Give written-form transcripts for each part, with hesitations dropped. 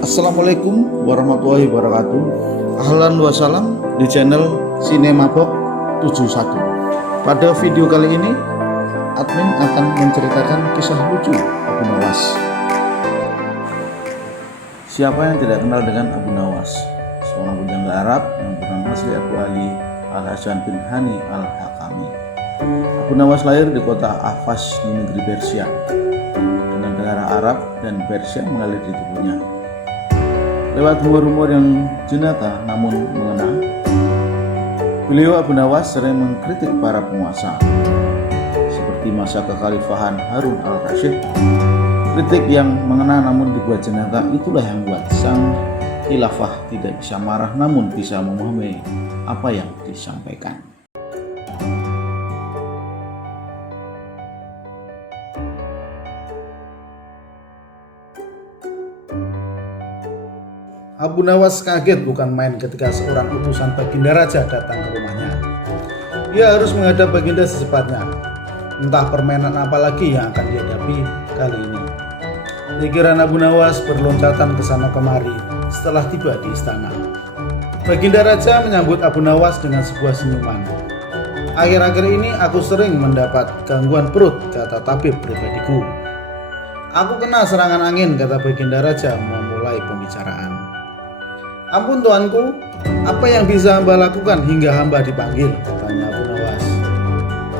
Assalamualaikum warahmatullahi wabarakatuh. Ahlan wa salam di channel Sinemabok 71. Pada video kali ini admin akan menceritakan kisah lucu Abu Nawas. Siapa yang tidak kenal dengan Abu Nawas? Seorang bujangga Arab yang bernama asli Abu Ali Al-Hasan bin Hani Al-Hakami. Abu Nawas lahir di kota Ahvaz di negeri Persia, dengan darah Arab dan Persia mengalir di tubuhnya. Lewat humor-humor yang jenaka namun mengena, beliau Abu Nawas sering mengkritik para penguasa seperti masa kekhalifahan Harun al-Rasyid. Kritik yang mengena namun dibuat jenaka itulah yang membuat sang khilafah tidak bisa marah namun bisa memahami apa yang disampaikan. Abu Nawas kaget bukan main ketika seorang utusan Baginda Raja datang ke rumahnya. Ia harus menghadap Baginda secepatnya. Entah permainan apa lagi yang akan dihadapi kali ini. Pikiran Abu Nawas berloncatan ke sana kemari setelah tiba di istana. Baginda Raja menyambut Abu Nawas dengan sebuah senyuman. Akhir-akhir ini aku sering mendapat gangguan perut, kata tabib pribadiku. Aku kena serangan angin, kata Baginda Raja memulai pembicaraan. Ampun tuanku, apa yang bisa hamba lakukan hingga hamba dipanggil? Tanya Abu Nawas.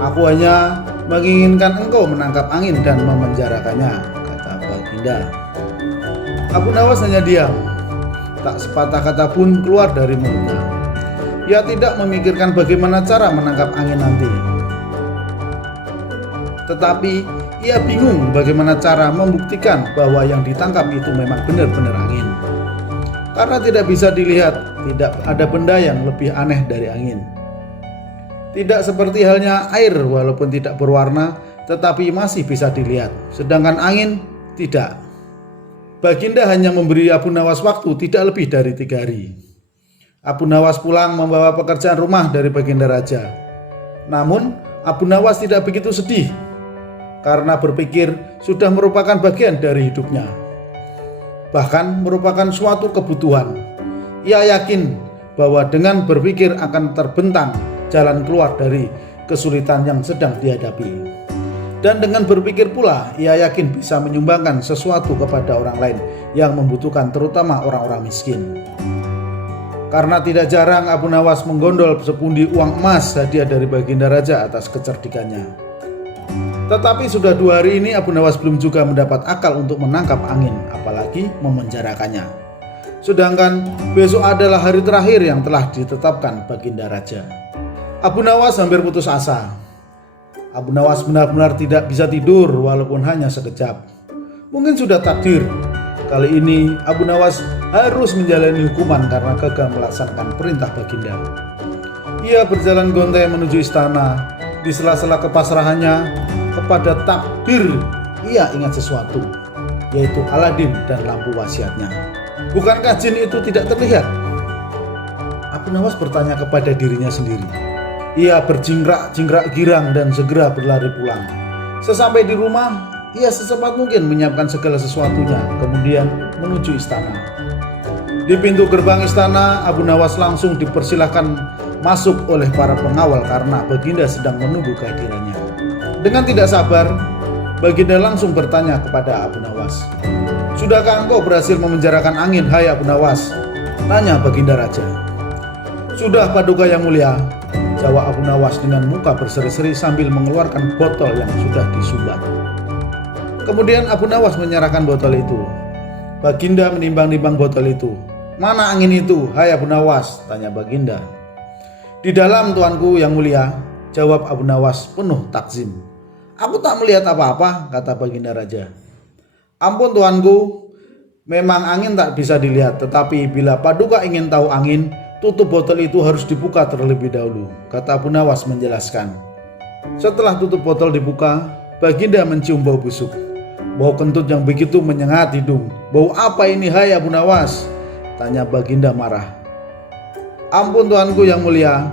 Aku hanya menginginkan engkau menangkap angin dan memenjarakannya, kata Baginda. Abu Nawas hanya diam, tak sepatah kata pun keluar dari mulutnya. Ia tidak memikirkan bagaimana cara menangkap angin nanti. Tetapi ia bingung bagaimana cara membuktikan bahwa yang ditangkap itu memang benar-benar angin. Karena tidak bisa dilihat, tidak ada benda yang lebih aneh dari angin. Tidak seperti halnya air, walaupun tidak berwarna, tetapi masih bisa dilihat. Sedangkan angin tidak. Baginda hanya memberi Abu Nawas waktu tidak lebih dari 3 hari. Abu Nawas pulang membawa pekerjaan rumah dari Baginda Raja. Namun Abu Nawas tidak begitu sedih, karena berpikir sudah merupakan bagian dari hidupnya. Bahkan merupakan suatu kebutuhan. Ia yakin bahwa dengan berpikir akan terbentang jalan keluar dari kesulitan yang sedang dihadapi. Dan dengan berpikir pula, ia yakin bisa menyumbangkan sesuatu kepada orang lain yang membutuhkan, terutama orang-orang miskin. Karena tidak jarang Abu Nawas menggondol sepundi uang emas hadiah dari Baginda Raja atas kecerdikannya. Tetapi sudah 2 hari ini Abu Nawas belum juga mendapat akal untuk menangkap angin, apalagi memenjarakannya. Sedangkan besok adalah hari terakhir yang telah ditetapkan Baginda Raja. Abu Nawas hampir putus asa. Abu Nawas benar-benar tidak bisa tidur walaupun hanya sekejap. Mungkin sudah takdir. Kali ini Abu Nawas harus menjalani hukuman karena gagal melaksanakan perintah Baginda. Ia berjalan gontai menuju istana. Di sela-sela kepasrahannya kepada takdir, ia ingat sesuatu, yaitu Aladin dan lampu wasiatnya. Bukankah jin itu tidak terlihat? Abu Nawas bertanya kepada dirinya sendiri. Ia berjingkrak-jingkrak girang dan segera berlari pulang. Sesampai di rumah, ia secepat mungkin menyiapkan segala sesuatunya, kemudian menuju istana. Di pintu gerbang istana, Abu Nawas langsung dipersilahkan masuk oleh para pengawal karena Baginda sedang menunggu kehadirannya. Dengan tidak sabar, Baginda langsung bertanya kepada Abu Nawas. Sudahkah engkau berhasil memenjarakan angin, hai Abu Nawas? Tanya Baginda Raja. Sudah, Paduka Yang Mulia, jawab Abu Nawas dengan muka berseri-seri sambil mengeluarkan botol yang sudah disumbat. Kemudian Abu Nawas menyerahkan botol itu. Baginda menimbang-nimbang botol itu. Mana angin itu, hai Abu Nawas? Tanya Baginda. Di dalam, tuanku yang mulia, jawab Abu Nawas penuh takzim. Aku tak melihat apa-apa, kata Baginda Raja. Ampun tuanku, memang angin tak bisa dilihat, tetapi bila Paduka ingin tahu angin, tutup botol itu harus dibuka terlebih dahulu, kata Abu Nawas menjelaskan. Setelah tutup botol dibuka, Baginda mencium bau busuk. Bau kentut yang begitu menyengat hidung. Bau apa ini, hai Abu Nawas? Tanya Baginda marah. Ampun tuanku yang mulia,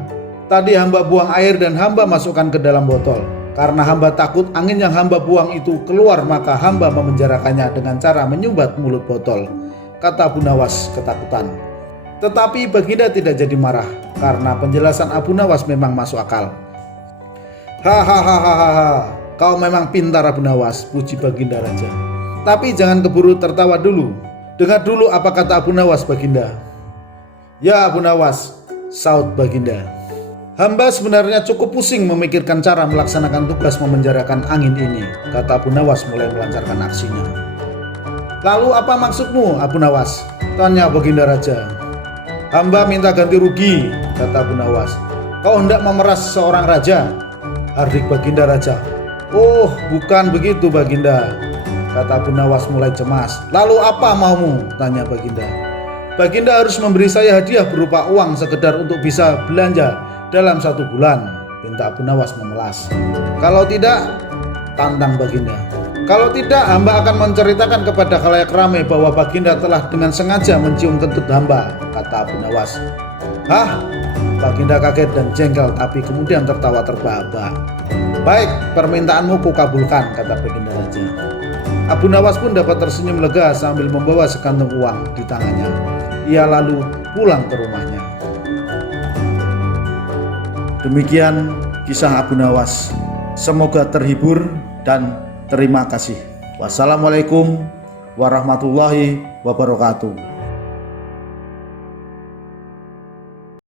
tadi hamba buang air dan hamba masukkan ke dalam botol. Karena hamba takut angin yang hamba buang itu keluar, maka hamba memenjarakannya dengan cara menyumbat mulut botol. kata Abu Nawas ketakutan. Tetapi Baginda tidak jadi marah karena penjelasan Abu Nawas memang masuk akal. Hahaha, kau memang pintar Abu Nawas, puji Baginda Raja. Tapi jangan keburu tertawa dulu. Dengar dulu apa kata Abu Nawas Baginda. Ya Abu Nawas, saut Baginda. Hamba sebenarnya cukup pusing memikirkan cara melaksanakan tugas memenjarakan angin ini, kata Abu Nawas mulai melancarkan aksinya. Lalu apa maksudmu Abu Nawas? Tanya Baginda Raja. Hamba minta ganti rugi, kata Abu Nawas. Kau hendak memeras seorang raja? Hardik Baginda Raja. Oh, bukan begitu Baginda, kata Abu Nawas mulai cemas. Lalu apa maumu? Tanya Baginda. Baginda harus memberi saya hadiah berupa uang sekedar untuk bisa belanja dalam 1 bulan, pinta Abu Nawas memelas. Kalau tidak, tantang Baginda. Kalau tidak, hamba akan menceritakan kepada khalayak ramai bahwa Baginda telah dengan sengaja mencium kentut hamba, kata Abu Nawas. Hah? Baginda kaget dan jengkel tapi kemudian tertawa terbahak-bahak. Baik, permintaanmu kukabulkan, kata Baginda Raja. Abu Nawas pun dapat tersenyum lega sambil membawa sekantung uang di tangannya. Ia lalu pulang ke rumahnya. Demikian kisah Abu Nawas. Semoga terhibur dan terima kasih. Wassalamualaikum warahmatullahi wabarakatuh.